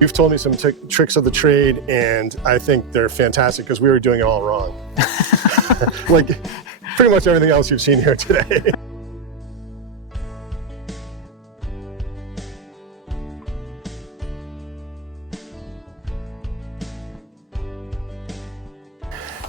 You've told me some tricks of the trade, and I think they're fantastic because we were doing it all wrong. Like pretty much everything else you've seen here today.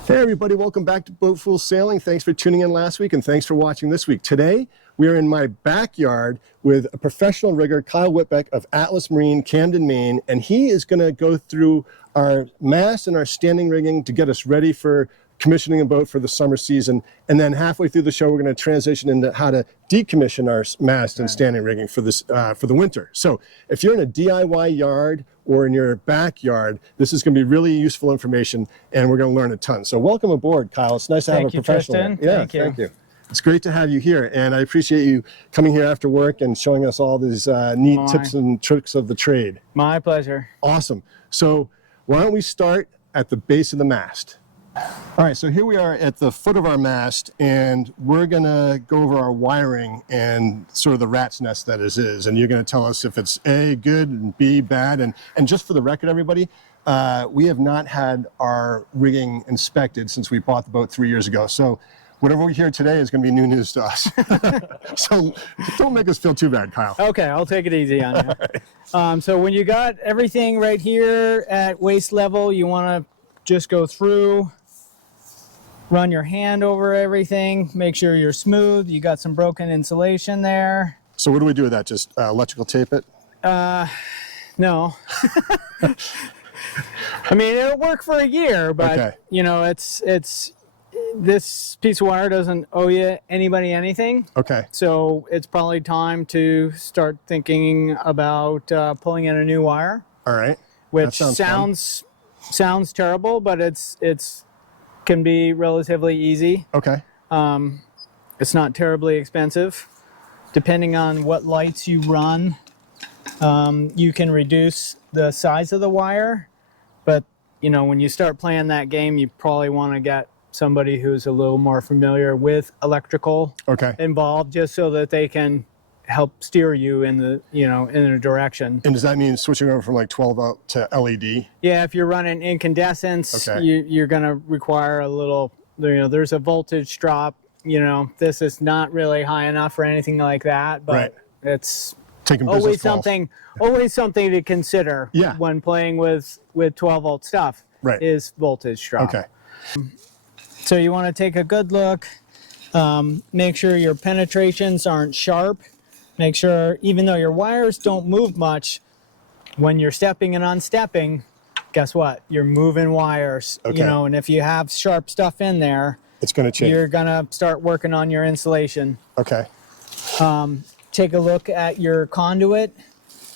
Hey everybody, welcome back to BoatFools Sailing. Thanks for tuning in last week and thanks for watching this week. Today, we are in my backyard with a professional rigger, kswitbeck of Atlas Marine, Camden, Maine, and he is going to go through our mast and our standing rigging to get us ready for commissioning a boat for the summer season. And then halfway through the show, we're going to transition into how to decommission our mast and standing rigging for this for the winter. So if you're in a DIY yard or in your backyard, this is going to be really useful information, and we're going to learn a ton. So welcome aboard, Kyle. It's nice to have a professional. Tristan. Yeah, thank you. It's great to have you here, and I appreciate you coming here after work and showing us all these neat tips and tricks of the trade. My pleasure. Awesome. So why don't we start at the base of the mast? All right, so here we are at the foot of our mast, and we're going to go over our wiring and sort of the rat's nest that it is, and you're going to tell us if it's A, good, and B, bad. And just for the record, everybody, we have not had our rigging inspected since we bought the boat 3 years ago. So whatever we hear today is going to be new news to us. So don't make us feel too bad, Kyle. Okay, I'll take it easy on you. Right. So when you got everything right here at waist level, you want to just go through, run your hand over everything, make sure you're smooth. You got some broken insulation there. So what do we do with that? Just electrical tape it? No. I mean, it'll work for a year, but okay. You know, it's this piece of wire doesn't owe you anybody anything. Okay. So it's probably time to start thinking about pulling in a new wire. All right. Which sounds terrible, but it's can be relatively easy. Okay. It's not terribly expensive. Depending on what lights you run, you can reduce the size of the wire. But, you know, when you start playing that game, you probably want to get somebody who's a little more familiar with electrical involved, just so that they can help steer you in the, you know, in a direction. And does that mean switching over from like 12 volt to LED? Yeah, if you're running incandescents, you're going to require a little, you know, there's a voltage drop. You know, this is not really high enough for anything like that, but it's always something to consider when playing with 12 volt stuff is voltage drop. Okay. So you want to take a good look, make sure your penetrations aren't sharp. Make sure, even though your wires don't move much, when you're stepping and unstepping, guess what? You're moving wires, you know, and if you have sharp stuff in there, it's going to change. You're going to start working on your insulation. Okay. Take a look at your conduit.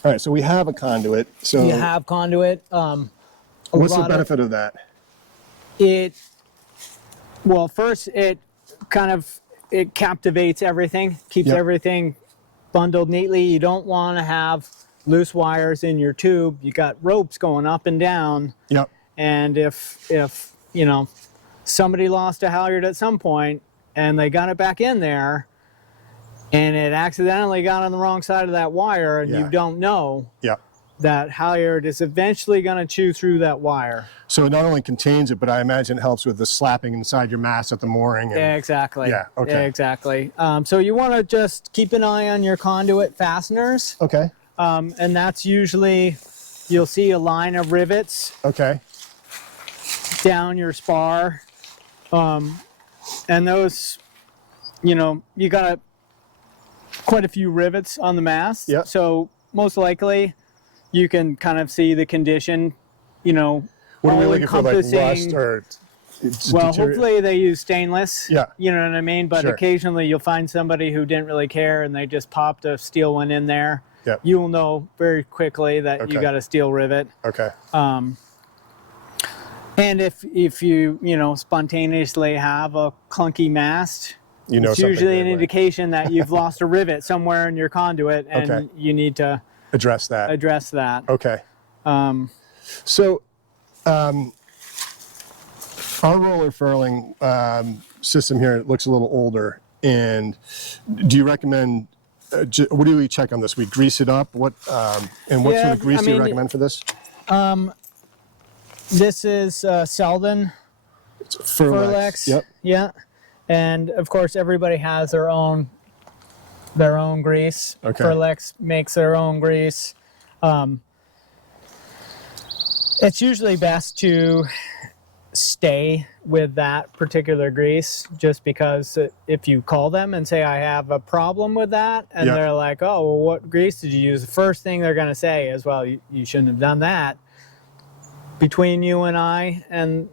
All right, so we have a conduit. So you have conduit. What's the benefit of that? Well, first, it captivates everything, keeps everything bundled neatly. You don't want to have loose wires in your tube. You got ropes going up and down. Yep. And if you know, somebody lost a halyard at some point and they got it back in there and it accidentally got on the wrong side of that wire and you don't know, that halyard is eventually going to chew through that wire. So it not only contains it, but I imagine it helps with the slapping inside your mast at the mooring. And, exactly. Yeah, okay. Yeah, exactly. So you want to just keep an eye on your conduit fasteners. Okay. And that's usually, you'll see a line of rivets. Okay. Down your spar. And those, you know, you got quite a few rivets on the mast. Yep. So most likely, you can kind of see the condition, you know. What are we looking for, like rust or? Well, hopefully they use stainless. Yeah. You know what I mean? But occasionally you'll find somebody who didn't really care and they just popped a steel one in there. Yeah. You will know very quickly that you got a steel rivet. Okay. And if you know, spontaneously have a clunky mast, you know, it's usually an indication that you've lost a rivet somewhere in your conduit and you need to address that. Okay. So our roller furling system here looks a little older. And do you recommend, what do we check on this? We grease it up? And what sort of grease do you recommend for this? This is Selden Furlex. Yep. Yeah. And of course, everybody has their own grease. Okay. Furlex makes their own grease. It's usually best to stay with that particular grease, just because if you call them and say, I have a problem with that, and they're like, oh, well, what grease did you use? The first thing they're going to say is, well, you shouldn't have done that. Between you and I, and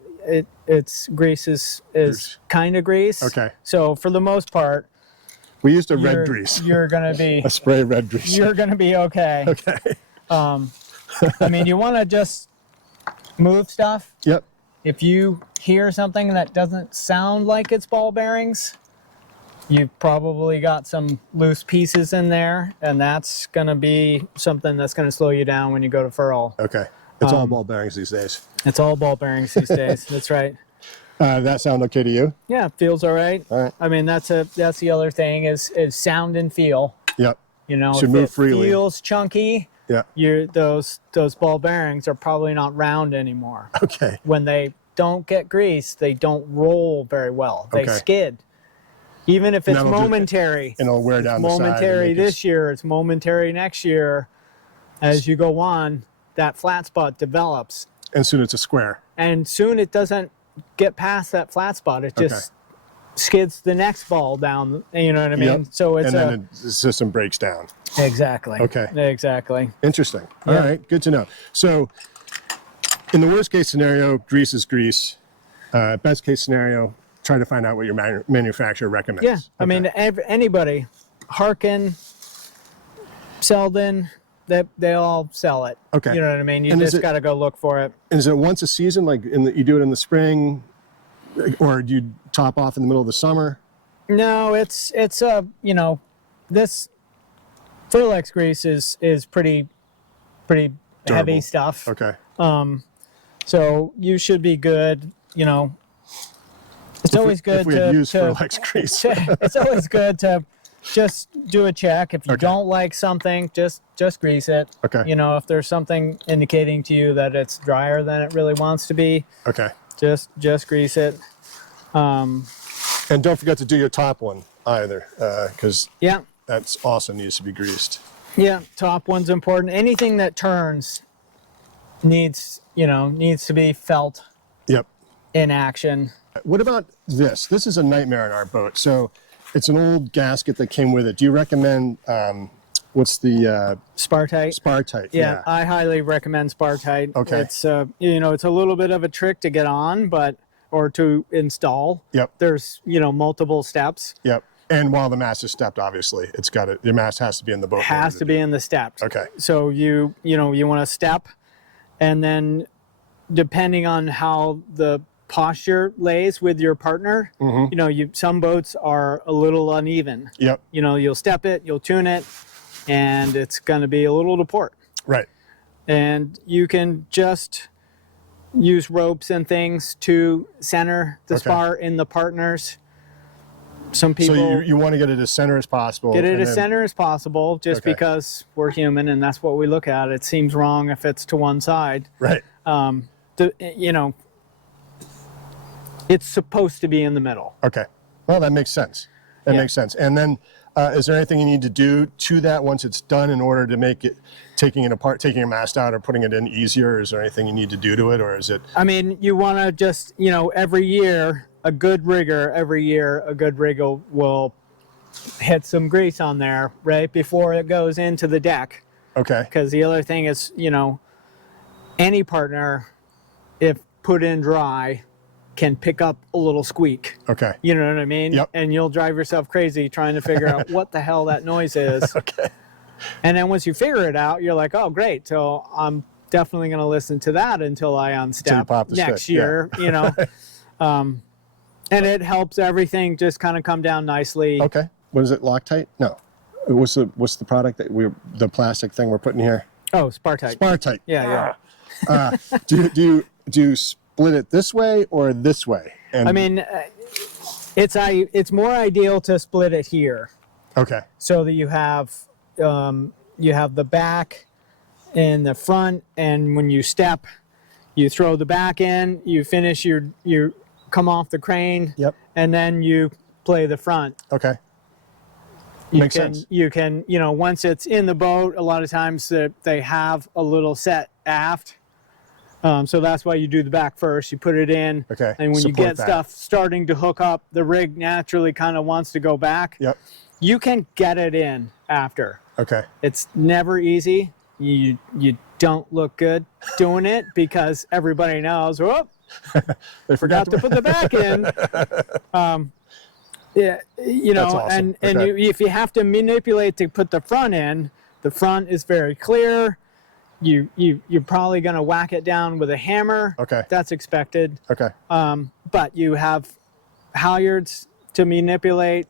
it's grease is kind of grease. Okay. So for the most part, we used a red grease. You're going to be a spray red grease. You're going to be okay. Okay. I mean, you want to just move stuff. Yep. If you hear something that doesn't sound like it's ball bearings, you've probably got some loose pieces in there, and that's going to be something that's going to slow you down when you go to furl. Okay. It's all ball bearings these days. It's all ball bearings these days. That's right. That sound okay to you? Yeah, it feels all right. All right. I mean, that's the other thing is sound and feel. Yep. You know, should if move it freely. Feels chunky. Yeah. Those ball bearings are probably not round anymore. Okay. When they don't get grease, they don't roll very well. They skid. Even if it's momentary. And it'll wear down the side. Momentary this year, it's momentary next year. As you go on, that flat spot develops. And soon it's a square. And soon it doesn't get past that flat spot. It just skids the next ball down. You know what I mean? Yep. So it's and then the system breaks down. Exactly. Okay. Exactly. Interesting. All right. Good to know. So in the worst case scenario, grease is grease. Best case scenario, try to find out what your manufacturer recommends. Yeah. I mean, anybody, Harkin, Selden, they all sell it. Okay. You know what I mean? You just got to go look for it. And is it once a season, like you do it in the spring, or do you top off in the middle of the summer? No, it's you know, this Furlex grease is pretty durable. Heavy stuff. Okay. So you should be good. You know, it's always good if we had used Furlex grease. It's always good to just do a check. If you don't like something, just grease it. Okay. You know, if there's something indicating to you that it's drier than it really wants to be. Okay. Just grease it. And don't forget to do your top one either, because that's also needs to be greased. Yeah, top one's important. Anything that turns needs to be felt. Yep. In action. What about this? This is a nightmare in our boat. So it's an old gasket that came with it. Do you recommend, what's the... Spar Tight? Spar Tight, yeah. I highly recommend Spar Tight. Okay. It's, it's a little bit of a trick to get on, or to install. Yep. There's, multiple steps. Yep. And while the mast is stepped, obviously, your mast has to be in the boat. Has to be in the steps. Okay. So you want to step, and then depending on how the posture lays with your partner, some boats are a little uneven. Yep. You'll step it, you'll tune it, and it's going to be a little to port. Right. And you can just use ropes and things to center the spar in the partners. Some people... So you want to get it as center as possible. Get it as center as possible, just because we're human and that's what we look at. It seems wrong if it's to one side. Right. It's supposed to be in the middle. Okay. Well, that makes sense. That makes sense. And then is there anything you need to do to that once it's done in order to make it, taking it apart, taking your mast out or putting it in easier? Is there anything you need to do to it, or is it... I mean, you want to just, every year, a good rigger will hit some grease on there right before it goes into the deck. Okay. Because the other thing is, any partner, if put in dry, can pick up a little squeak. Okay. You know what I mean? Yep. And you'll drive yourself crazy trying to figure out what the hell that noise is. Okay. And then once you figure it out, you're like, oh, great. So I'm definitely going to listen to that until I unstep next year, and it helps everything just kind of come down nicely. Okay. What is it, Loctite? No. What's the product that the plastic thing we're putting here? Oh, Spar Tight. Spar Tight. Yeah. Do you split it this way or this way? And I mean, it's more ideal to split it here. Okay. So that you have the back in the front, and when you step, you throw the back in, you finish you come off the crane, and then you play the front. Okay. Makes sense. You can, once it's in the boat, a lot of times they have a little set aft. So that's why you do the back first. You put it in, and when you get stuff starting to hook up, the rig naturally kind of wants to go back. You can get it in after. It's never easy. You don't look good doing it because everybody knows, whoop, they forgot to put the back in. Yeah, awesome. and if you have to manipulate to put the front in, the front is very clear. You're probably going to whack it down with a hammer. That's expected. But you have halyards to manipulate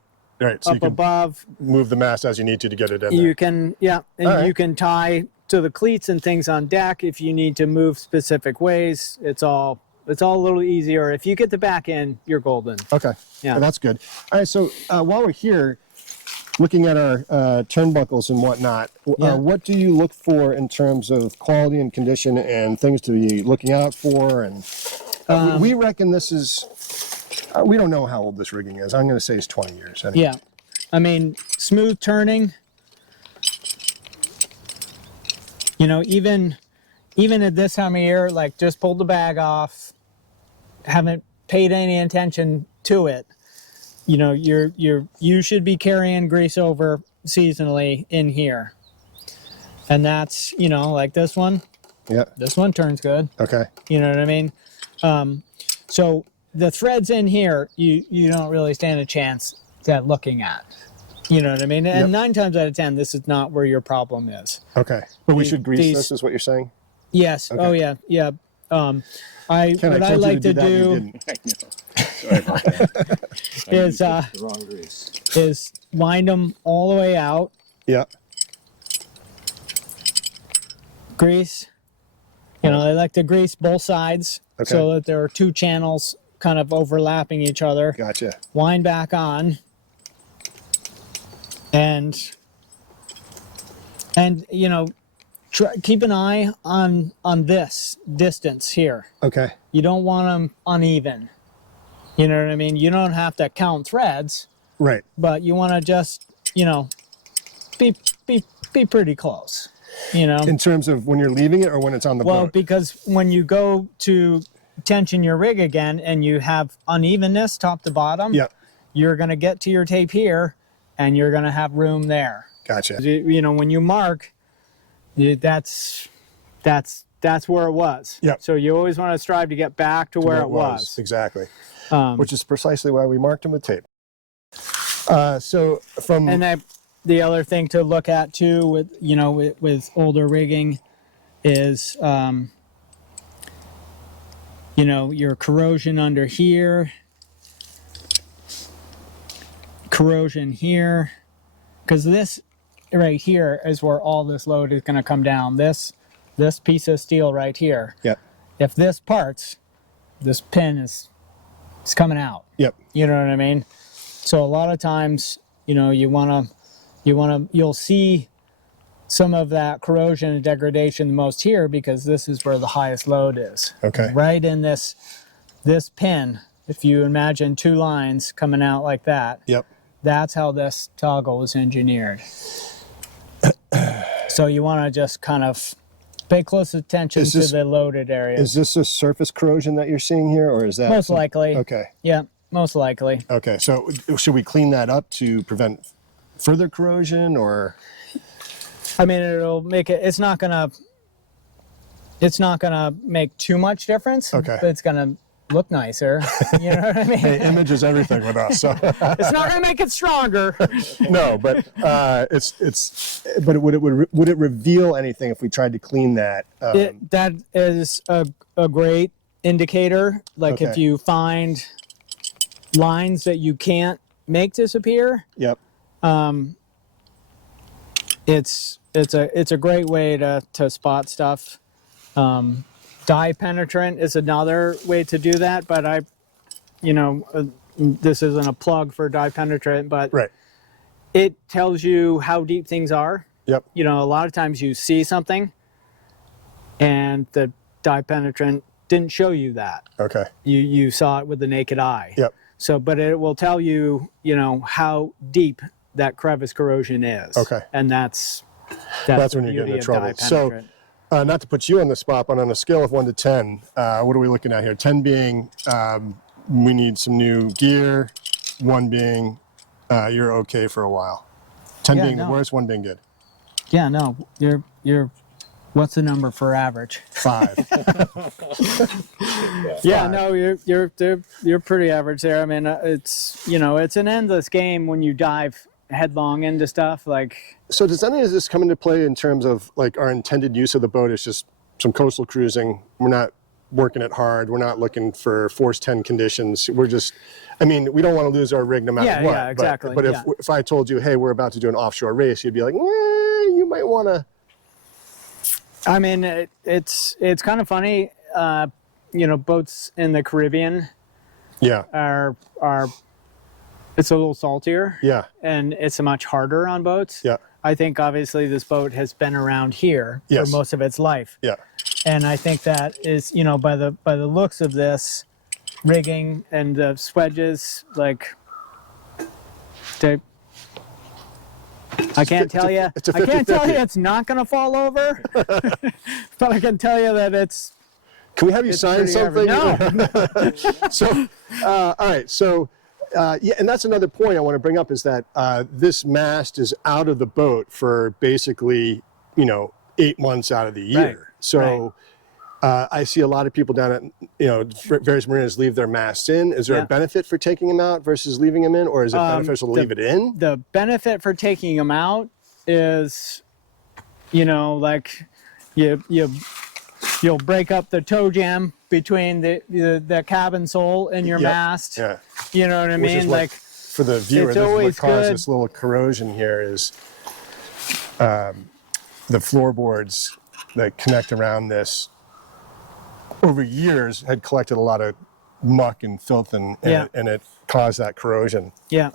so up above. Move the mast as you need to get it in there. You can, you can tie to the cleats and things on deck if you need to move specific ways. It's all a little easier. If you get the back in, you're golden. Yeah, that's good. All right, so while we're here, looking at our turnbuckles and whatnot, what do you look for in terms of quality and condition and things to be looking out for? And we reckon this is, we don't know how old this rigging is. I'm going to say it's 20 years. Anyway. Yeah, I mean, smooth turning. Even at this time of year, like just pulled the bag off, haven't paid any attention to it. You should be carrying grease over seasonally in here. And that's, like this one. This one turns good. You know what I mean? So the threads in here, you don't really stand a chance at looking at. You know what I mean? And 9 times out of 10, this is not where your problem is. But we should grease this, is what you're saying? Yes. Oh yeah. Yeah. What I like to do Sorry about that. is wind them all the way out. Grease. I like to grease both sides so that there are 2 channels kind of overlapping each other. Wind back on. And keep an eye on this distance here. You don't want them uneven. You know what I mean? You don't have to count threads. But you want to just, be pretty close. In terms of when you're leaving it or when it's on the boat? Well, because when you go to tension your rig again and you have unevenness top to bottom, you're going to get to your tape here and you're going to have room there. When you mark, that's where it was. So you always want to strive to get back to where it was. Exactly. Which is precisely why we marked them with tape. And the other thing to look at too with older rigging is your corrosion under here, corrosion here, because this right here is where all this load is going to come down. This piece of steel right here. If this parts, this pin is coming out. You know what I mean? So a lot of times, you'll see some of that corrosion and degradation the most here because this is where the highest load is. Right in this pin. If you imagine 2 lines coming out like that. That's how this toggle was engineered. So you want to just kind of pay close attention to the loaded area. Is this a surface corrosion that you're seeing here, or is that most likely? Yeah, most likely. So should we clean that up to prevent further corrosion, or? I mean, it'll make it. It's not gonna make too much difference. But it's gonna look nicer. You know what I mean? Hey, image is everything with us. So it's not gonna make it stronger. No, but But would it reveal anything if we tried to clean that? That is a great indicator. Like if you find lines that you can't make disappear. It's a great way to spot stuff. Dye penetrant is another way to do that, but this isn't a plug for dye penetrant, but it tells you how deep things are. A lot of times you see something and the dye penetrant didn't show you that. Okay. You saw it with the naked eye. Yep. So, but it will tell you, you know, how deep that crevice corrosion is. Okay. And that's when you get into trouble. So, not to put you on the spot, but on a scale of 1 to 10, what are we looking at here? 10 being we need some new gear, 1 being you're okay for a while. 10 being the worst, 1 being good. Yeah, no, you're. What's the number for average? 5. Yeah, no, you're pretty average there. I mean, it's, you know, it's an endless game when you dive headlong into stuff like. So does any of this come into play in terms of like our intended use of the boat is just some coastal cruising? We're not working it hard. We're not looking for force 10 conditions. We're just, I mean, we don't want to lose our rig no matter what. Yeah, exactly. But if I told you, hey, we're about to do an offshore race, you'd be like, you might want to. I mean, it's kind of funny, you know, boats in the Caribbean are it's a little saltier. Yeah. And it's much harder on boats. Yeah. I think obviously this boat has been around here for most of its life. Yeah. And I think that is, you know, by the looks of this rigging and the swedges, like I can't tell you it's not going to fall over, but I can tell you that it's. Can we have you sign something? No. So, all right. So, yeah, and that's another point I want to bring up is that this mast is out of the boat for basically, you know, 8 months out of the year. Right. So, I see a lot of people down at, you know, various marinas leave their masts in. Is there a benefit for taking them out versus leaving them in, or is it beneficial to leave it in? The benefit for taking them out is, you know, like you'll break up the toe jam between the cabin sole and your mast. Yeah. You know what I mean? Like for the viewer, this is what caused this little corrosion here is the floorboards that connect around this over years had collected a lot of muck and filth and it caused that corrosion. Yeah.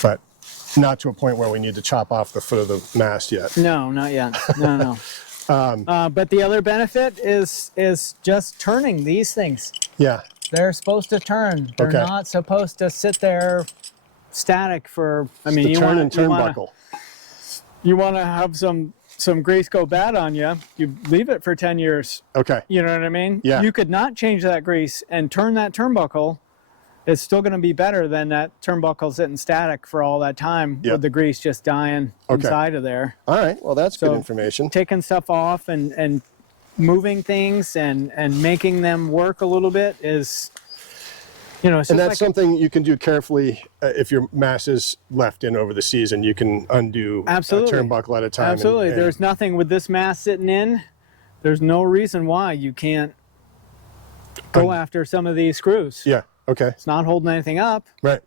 But not to a point where we need to chop off the foot of the mast yet. No, not yet. No. But the other benefit is just turning these things. Yeah. They're supposed to turn. They're not supposed to sit there static for, I mean, you want to turnbuckle. You want to have some grease go bad on you, you leave it for 10 years. Okay. You know what I mean? Yeah. You could not change that grease and turn that turnbuckle. It's still going to be better than that turnbuckle sitting static for all that time with the grease just dying inside of there. All right. Well, that's good information. Taking stuff off and moving things and making them work a little bit is, you know, it's and just that's something you can do carefully. If your mast is left in over the season, you can undo a turnbuckle at a time. Absolutely. There's nothing with this mast sitting in. There's no reason why you can't go after some of these screws. Yeah. Okay. It's not holding anything up. Right.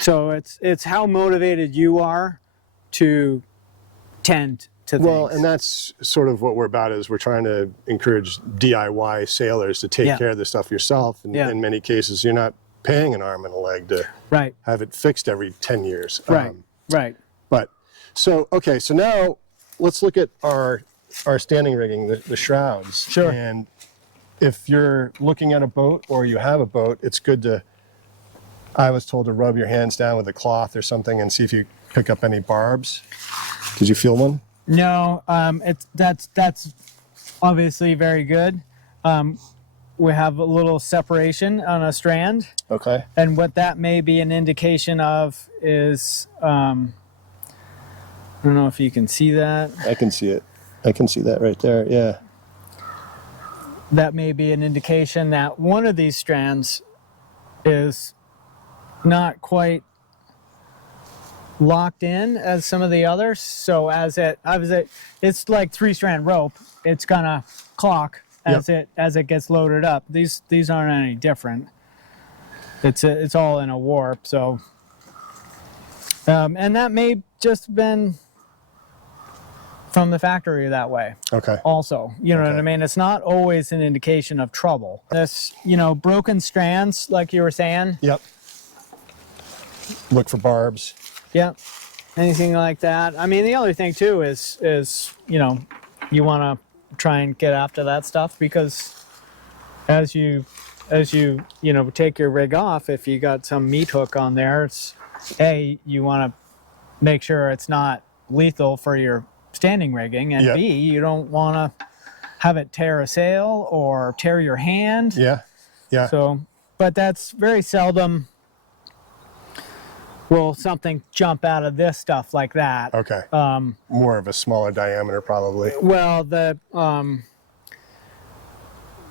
So it's how motivated you are to tend to things. Well, and that's sort of what we're about is we're trying to encourage DIY sailors to take care of this stuff yourself. And in many cases, you're not paying an arm and a leg to have it fixed every 10 years. Right. But so, okay, so now let's look at our standing rigging, the shrouds. Sure. And if you're looking at a boat or you have a boat, it's good to, I was told to rub your hands down with a cloth or something and see if you pick up any barbs. Did you feel one? No, that's obviously very good. We have a little separation on a strand. Okay. And what that may be an indication of is, I don't know if you can see that. I can see it. I can see that right there, yeah. That may be an indication that one of these strands is not quite locked in as some of the others. So it's like 3-strand rope. It's gonna clock as it gets loaded up. These aren't any different. It's all in a warp. So and that may just been from the factory that way. Okay. Also, you know what I mean? It's not always an indication of trouble. This, you know, broken strands, like you were saying. Yep. Look for barbs. Yep. Anything like that. I mean, the other thing too is, you know, you want to try and get after that stuff, because as you take your rig off, if you got some meat hook on there, it's you want to make sure it's not lethal for your standing rigging, and B, you don't want to have it tear a sail or tear your hand. Yeah. So, but that's very seldom will something jump out of this stuff like that. Okay. More of a smaller diameter, probably. Well, the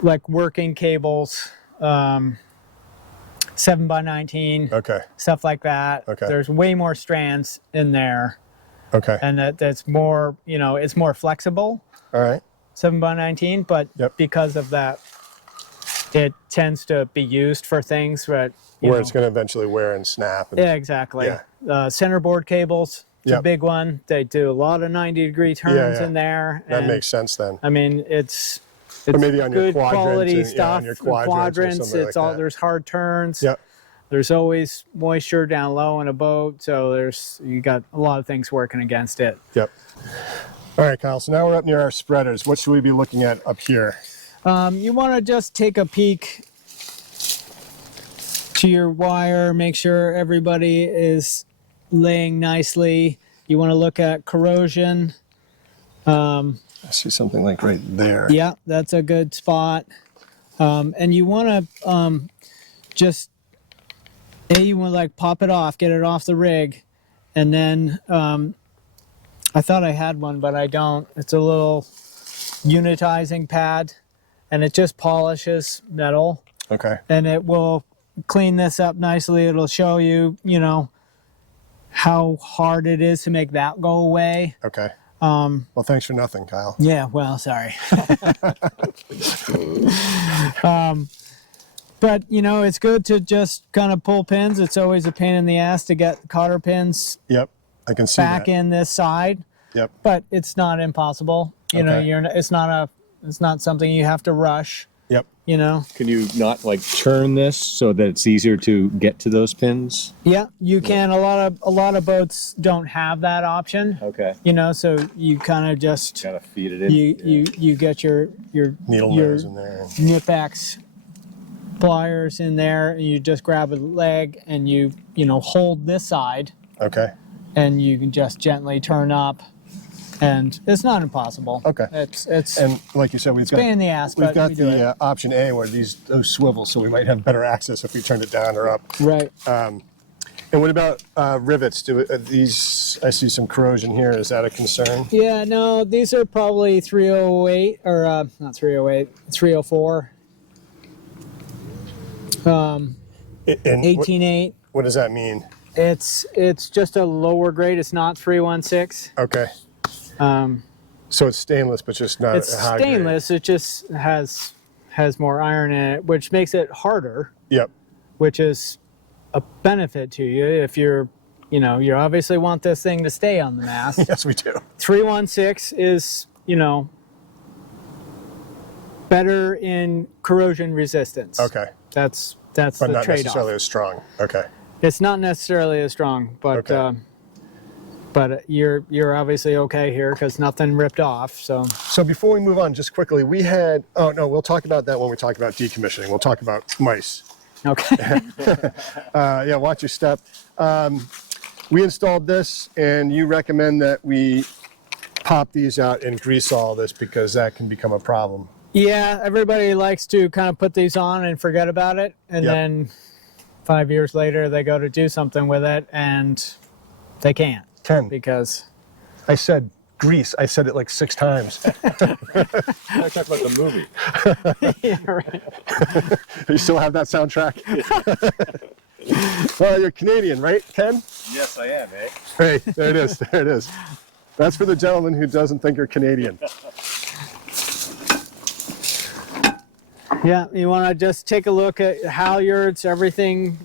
like working cables, 7x19. Okay. Stuff like that. Okay. There's way more strands in there. Okay. And that's more, it's more flexible. All right. 7x19, but because of that, it tends to be used for things that where it's going to eventually wear and snap. And, yeah, exactly. Centerboard cables, it's a big one. They do a lot of 90-degree turns in there. That makes sense then. I mean, it's or maybe on good your quality and, stuff. on your quadrants it's like all that. There's hard turns. Yep. There's always moisture down low in a boat, so you got a lot of things working against it. Yep. All right, Kyle. So now we're up near our spreaders. What should we be looking at up here? You want to just take a peek to your wire, make sure everybody is laying nicely. You want to look at corrosion. I see something like right there. Yeah, that's a good spot. And you want to just, you want to like pop it off, get it off the rig. And then I thought I had one, but I don't. It's a little unitizing pad, and it just polishes metal. Okay. And it will clean this up nicely. It'll show you, how hard it is to make that go away. Okay. Well, thanks for nothing, Kyle. Yeah, well, sorry. But, it's good to just kind of pull pins. It's always a pain in the ass to get cotter pins Yep, I can see back that. in this side. Yep. But it's not impossible. It's not something you have to rush. Yep. Can you not turn this so that it's easier to get to those pins? Yeah, you can. A lot of boats don't have that option. Okay. So you kind of just Gotta feed it in. you get your Needle nose in there. Nip-X pliers in there, and you just grab a leg and you hold this side. Okay. And you can just gently turn up, and it's not impossible. Okay. It's And like you said, we've got pain in the ass, we've but got we do the option A where those swivel, so we might have better access if we turned it down or up. right. And what about rivets? These? I see some corrosion here. Is that a concern? Yeah, no, these are probably 308 or not 308, 304. 18.8. What does that mean? It's just a lower grade. It's not 316. Okay. So it's stainless, but just not It's a high stainless. It just has more iron in it, which makes it harder. Yep. Which is a benefit to you if you obviously want this thing to stay on the mast. Yes, we do. 316 is better in corrosion resistance. Okay. That's But the not trade-off. necessarily as strong. Okay. It's not necessarily as strong, but Okay. but you're obviously okay here because nothing ripped off. So before we move on, just quickly, we had. Oh no, we'll talk about that when we talk about decommissioning. We'll talk about mice. okay. Yeah, watch your step. We installed this, and you recommend that we pop these out and grease all this because that can become a problem. Yeah, everybody likes to kind of put these on and forget about it, and then 5 years later they go to do something with it and they can't. Because I said grease. I said it like 6 times. I talk about the movie. yeah, right. You still have that soundtrack? Well, you're Canadian, right, Ken? Yes, I am, eh? Hey, there it is. There it is. That's for the gentleman who doesn't think you're Canadian. Yeah, you want to just take a look at halyards, everything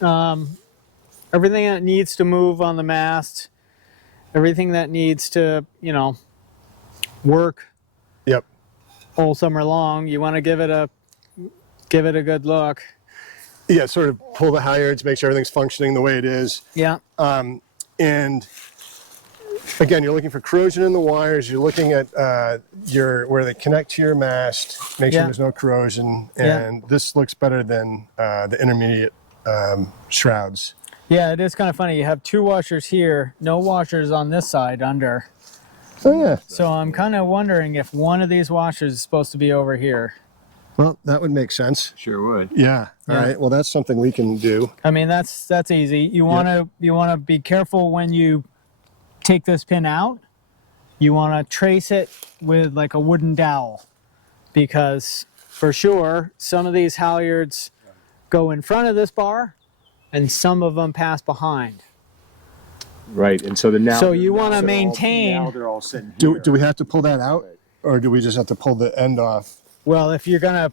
that needs to move on the mast, everything that needs to, work Yep. all summer long. You want to give it a good look. Yeah, sort of pull the halyards, make sure everything's functioning the way it is. Yeah. And again, you're looking for corrosion in the wires. You're looking at where they connect to your mast. Make sure there's no corrosion. And this looks better than the intermediate shrouds. Yeah, it is kind of funny. You have 2 washers here, no washers on this side under. Oh yeah. So I'm kind of wondering if one of these washers is supposed to be over here. Well, that would make sense. Sure would. Yeah. All right. Well, that's something we can do. I mean, that's easy. You want to be careful when you take this pin out. You want to trace it with like a wooden dowel, because for sure some of these halyards go in front of this bar and some of them pass behind. Right, and so now. So you want to maintain. Now they're all sitting here. Do we have to pull that out, or do we just have to pull the end off? Well, if you're gonna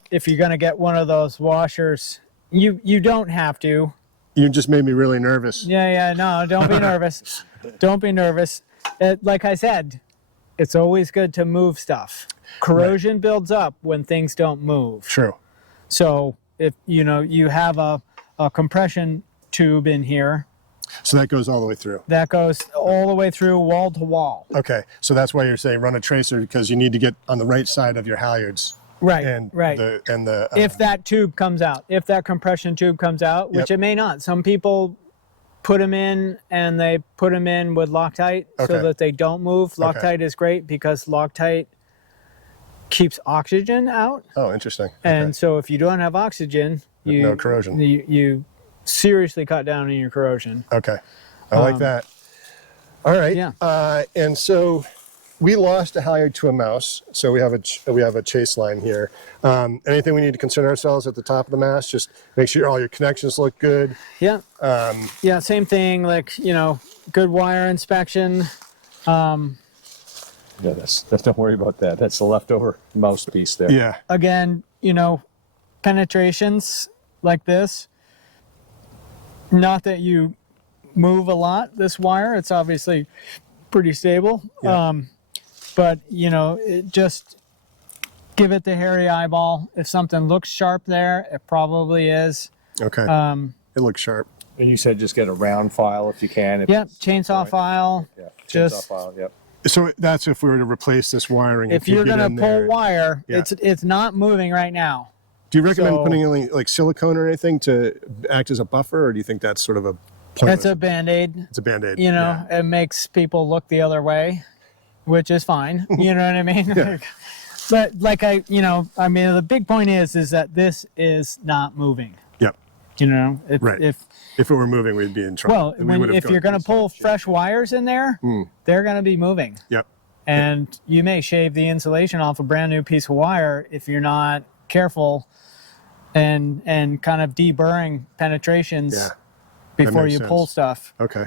get one of those washers, you don't have to. You just made me really nervous. Yeah, no, don't be nervous. Don't be nervous. Like I said, it's always good to move stuff. Corrosion builds up when things don't move. True. So if you have a compression tube in here, so that goes all the way through. that goes all the way through wall to wall. Okay, so that's why you're saying run a tracer, because you need to get on the right side of your halyards. Right, And right. If that tube comes out, if that compression tube comes out, which it may not. Some people put them in and they put them in with Loctite so that they don't move. Loctite is great because Loctite keeps oxygen out. Oh, interesting. And so if you don't have oxygen, no corrosion. You seriously cut down on your corrosion. Okay, I like that. All right. Yeah. And so we lost a halyard to a mouse, so we have a chase line here. Anything we need to concern ourselves at the top of the mast? Just make sure all your connections look good. Yeah. Yeah. Same thing. Like good wire inspection. Yeah, that's don't worry about that. That's the leftover mouse piece there. Yeah. Again, penetrations like this. Not that you move a lot, this wire. It's obviously pretty stable. Yeah. But, just give it the hairy eyeball. If something looks sharp there, it probably is. Okay. It looks sharp. And you said just get a round file if you can. Yep, chainsaw file. Yeah, Just- chainsaw file, yep. So that's if we were to replace this wiring. If you're get going in to pull there. wire, Yeah. it's not moving right now. Do you recommend So- putting in like silicone or anything to act as a buffer, or do you think that's sort of a pointless? It's a Band-Aid. It's a Band-Aid. It makes people look the other way, which is fine. You know what I mean? Yeah. But the big point is that this is not moving. Yep. Right. If it were moving, we'd be in trouble. Well, if you're going to pull fresh wires in there, they're going to be moving. Yep. And you may shave the insulation off a brand new piece of wire if you're not careful and kind of deburring penetrations before you pull stuff. Okay.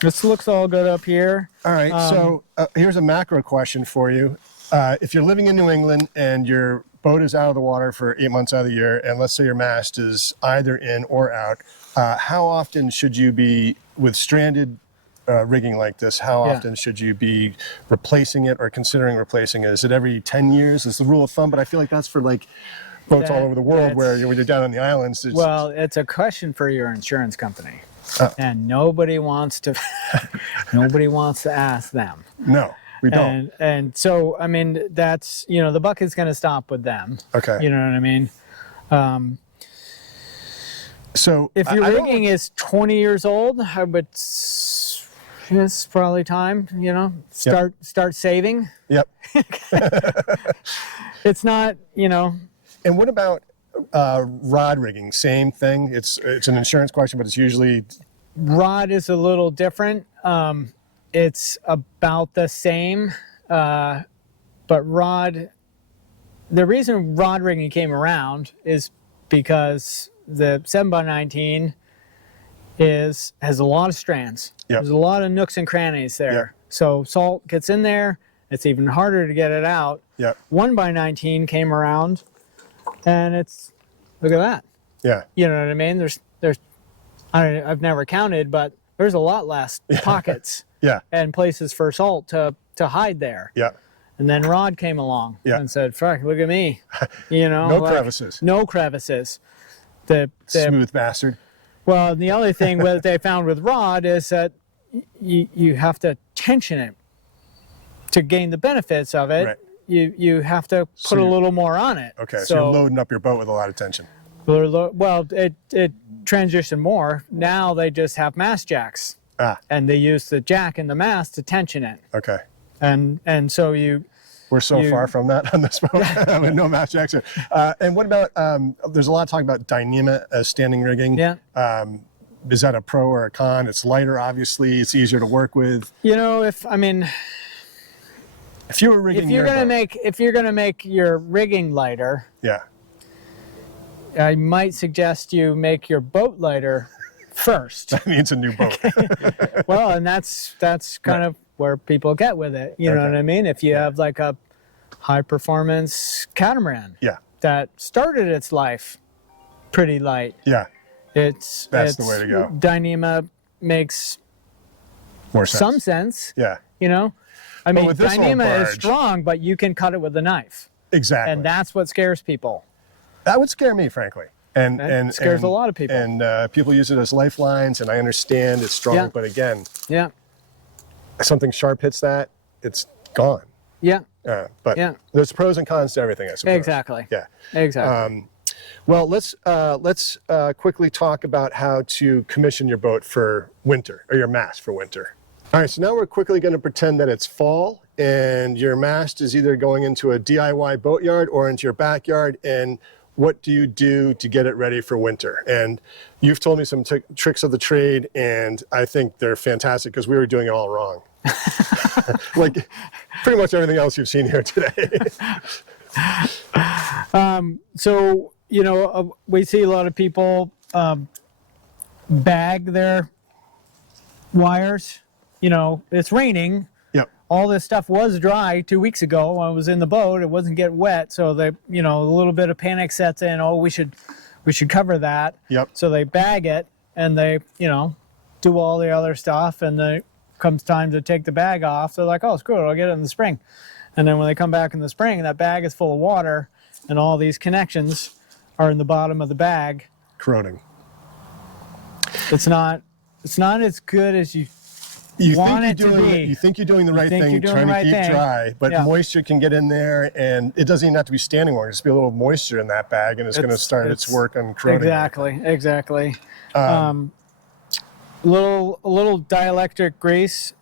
This looks all good up here. All right. So here's a macro question for you. If you're living in New England and your boat is out of the water for 8 months out of the year, and let's say your mast is either in or out, how often should you be, with stranded rigging like this, how often should you be replacing it or considering replacing it? Is it every 10 years? Is the rule of thumb? But I feel like that's for like boats all over the world where when you're down on the islands. It's a question for your insurance company. And nobody wants to ask them. No, we don't. And so, I mean, that's, the buck is going to stop with them. Okay. You know what I mean? So if your rigging is 20 years old, I would, it's probably time, start saving. Yep. It's not, And what about rod rigging? Same thing. It's an insurance question, but it's usually. Rod is a little different. It's about the same, but the reason rod rigging came around is because the 7x19 has a lot of strands. Yep. There's a lot of nooks and crannies there. Yep. So salt gets in there. It's even harder to get it out. Yep. 1x19 came around, and look at that. Yeah. You know what I mean? There's I've never counted, but there's a lot less pockets. Yeah. And places for salt to hide there. Yeah. And then Rod came along and said, "Fuck, look at me." No crevices. No crevices. The Smooth bastard. Well, the other thing that they found with Rod is that you have to tension it to gain the benefits of it. Right. You have to put a little more on it. Okay, so you're loading up your boat with a lot of tension. Well, it transitioned more. Now they just have mast jacks. And they use the jack and the mast to tension it. Okay. And so we're so far from that on this boat with no mast jacks. And what about, there's a lot of talk about Dyneema as standing rigging. Yeah. Is that a pro or a con? It's lighter, obviously. It's easier to work with. You know, if you were rigging if you're gonna make your rigging lighter, yeah, I might suggest you make your boat lighter first. That means a new boat. Well, and that's kind of where people get with it. You know what I mean? If you have like a high performance catamaran that started its life pretty light. Yeah. That's the way to go. Dyneema makes more sense. Some sense. Yeah. You know? I mean, Dyneema is barge, strong, but you can cut it with a knife. Exactly. And that's what scares people. That would scare me, frankly. And scares a lot of people. And people use it as lifelines, and I understand it's strong, but again, something sharp hits that, it's gone. Yeah. But there's pros and cons to everything, I suppose. Exactly. Yeah. Exactly. Well, let's quickly talk about how to commission your boat for winter, or your mast for winter. All right, so now we're quickly going to pretend that it's fall, and your mast is either going into a DIY boatyard or into your backyard, and what do you do to get it ready for winter? And you've told me some tricks of the trade, and I think they're fantastic because we were doing it all wrong. Like pretty much everything else you've seen here today. So, you know, we see a lot of people bag their wires. You know, it's raining. Yep. All this stuff was dry 2 weeks ago when I was in the boat. It wasn't getting wet, so they, you know, a little bit of panic sets in. Oh, we should cover that. Yep. So they bag it and they, you know, do all the other stuff, and then comes time to take the bag off. They're like, oh, screw it, I'll get it in the spring. And then when they come back in the spring, that bag is full of water, and all these connections are in the bottom of the bag. Corroding. It's not as good as you want it to be. You think you're doing the right thing, trying to keep dry, but moisture can get in there, and it doesn't even have to be standing water. Just be a little moisture in that bag, and it's going to start its work on corroding. Exactly. A little dielectric grease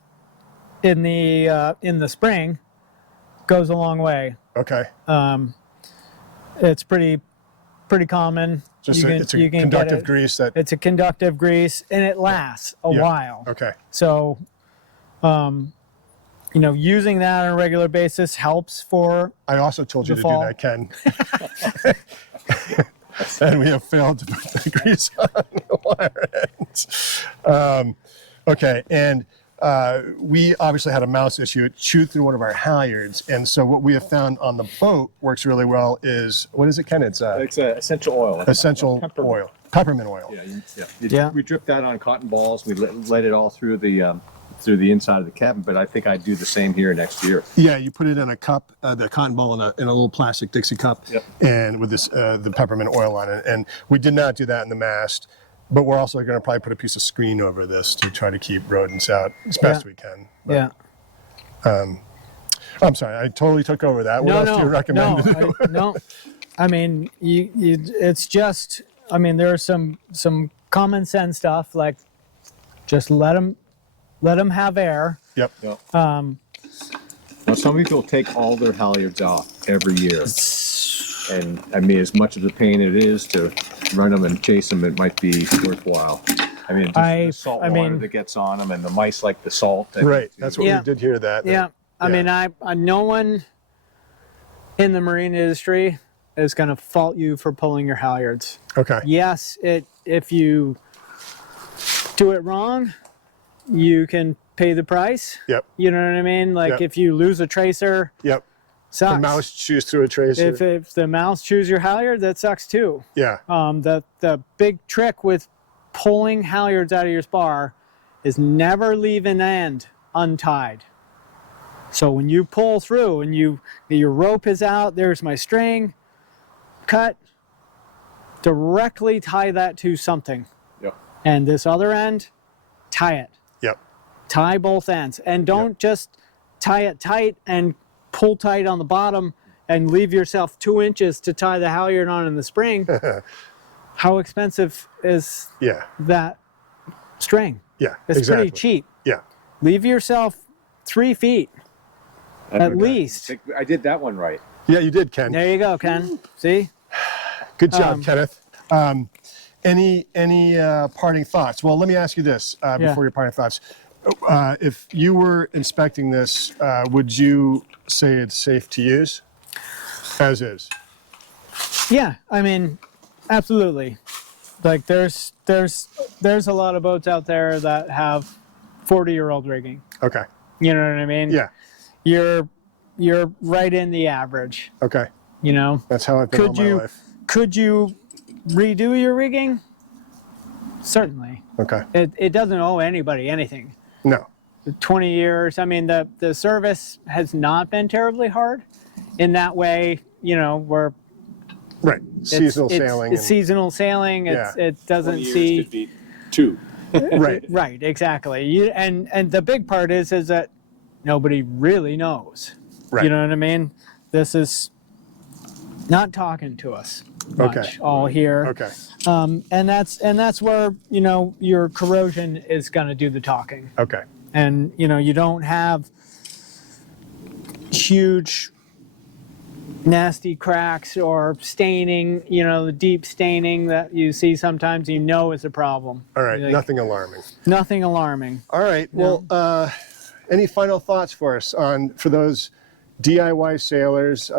in the spring goes a long way. Okay. It's pretty common. It's a conductive grease that. It's a conductive grease, and it lasts a while. Okay. So, you know, using that on a regular basis helps for. I also told you to fall. do that, Ken. And we have failed to put the grease on the wire ends. Okay, and we obviously had a mouse issue. It chewed through one of our halyards, and so what we have found on the boat works really well is, what is it, Ken? It's essential oil. Oil. Peppermint oil. We drip that on cotton balls. We let it all through the inside of the cabin, but I think I'd do the same here next year. Yeah, you put it in a cup, the cotton ball in a little plastic Dixie cup, and with this the peppermint oil on it. And we did not do that in the mast, but we're also going to probably put a piece of screen over this to try to keep rodents out as best we can. But, I'm sorry, I totally took over that. What else do you recommend to do? No, I mean, it's just, I mean, there's some common sense stuff, like just let them have air. Yep. Now, some people take all their halyards off every year. And I mean, as much of a pain it is to run them and chase them, it might be worthwhile. I mean, just the salt water that gets on them, and the mice like the salt. Right, that's what we did hear that. Yeah, I mean, no one in the marine industry is going to fault you for pulling your halyards. Okay. Yes, if you do it wrong, you can pay the price. Yep. You know what I mean? Like if you lose a tracer. Yep. Sucks. The mouse chews through a tracer. If the mouse chews your halyard, that sucks too. Yeah. The big trick with pulling halyards out of your spar is never leave an end untied. So when you pull through and your rope is out, there's my string, cut, directly tie that to something. Yep. And this other end, tie it. Yep. tie both ends, and don't just tie it tight and pull tight on the bottom and leave yourself 2 inches to tie the halyard on in the spring. How expensive is that string? Yeah, it's pretty cheap. Yeah. Leave yourself 3 feet at least. I did that one right. Yeah, you did, Ken. There you go, Ken. See? Good job, Kenneth. Any parting thoughts? Well, let me ask you this before your parting thoughts. If you were inspecting this, would you say it's safe to use as is? Yeah, I mean, absolutely. Like there's a lot of boats out there that have 40-year-old rigging. Okay. You know what I mean? Yeah. You're right in the average. Okay. You know? That's how I've been all my life. Could you redo your rigging? Certainly. Okay. It doesn't owe anybody anything. No. 20 years. I mean, the service has not been terribly hard in that way. You know, we're right. Seasonal sailing. It's seasonal sailing. It doesn't see. Could be 2. Right. Right. Exactly. And the big part is that nobody really knows. Right. You know what I mean? This is not talking to us much all here. Okay. And that's where, you know, your corrosion is going to do the talking. Okay. And, you know, you don't have huge nasty cracks or staining, you know, the deep staining that you see sometimes, you know, is a problem. All right. Like, nothing alarming. Nothing alarming. All right. Well, any final thoughts for us for those DIY sailors?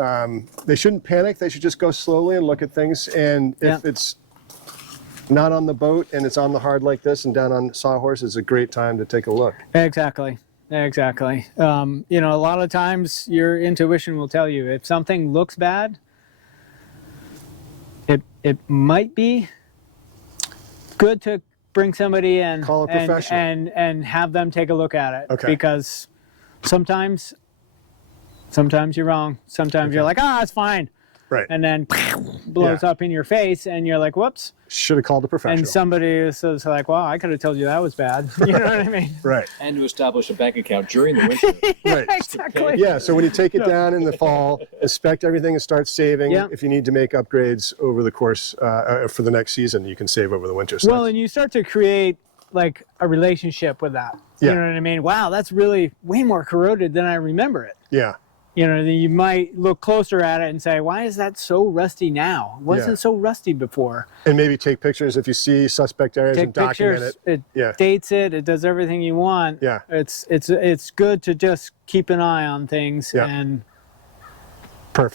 They shouldn't panic. They should just go slowly and look at things. And if it's not on the boat and it's on the hard like this and down on Sawhorse, it's a great time to take a look. Exactly. Exactly. You know, a lot of times your intuition will tell you if something looks bad, it might be good to bring somebody in Call a professional and have them take a look at it. Okay. Because sometimes you're wrong. Sometimes you're like, it's fine. Right. And then blows up in your face and you're like, whoops. Should have called a professional. And somebody says like, well, I could have told you that was bad. You know what I mean? Right. And to establish a bank account during the winter. Right. Exactly. Yeah, so when you take it down in the fall, inspect everything and start saving. If you need to make upgrades over the course for the next season, you can save over the winter. So well, and you start to create like a relationship with that. You know what I mean? Wow, that's really way more corroded than I remember it. Yeah. You know, you might look closer at it and say, why is that so rusty now? It wasn't so rusty before. And maybe take pictures if you see suspect areas and document it. It dates it. It does everything you want. Yeah. It's good to just keep an eye on things and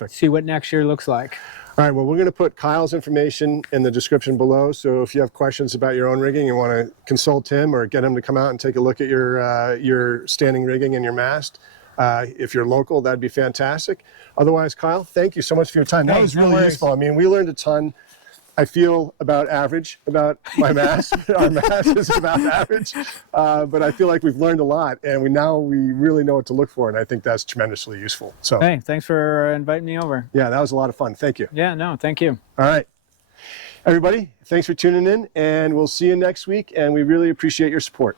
see what next year looks like. All right, well, we're going to put Kyle's information in the description below. So if you have questions about your own rigging, you want to consult him or get him to come out and take a look at your standing rigging and your mast. If you're local, that'd be fantastic. Otherwise, Kyle, thank you so much for your time. That was really useful. I mean, we learned a ton. I feel about average about my mast. Our mast is about average, but I feel like we've learned a lot, and we really know what to look for, and I think that's tremendously useful. So, hey, thanks for inviting me over. Yeah, that was a lot of fun. Thank you. Yeah, no, thank you. All right, everybody, thanks for tuning in, and we'll see you next week, and we really appreciate your support.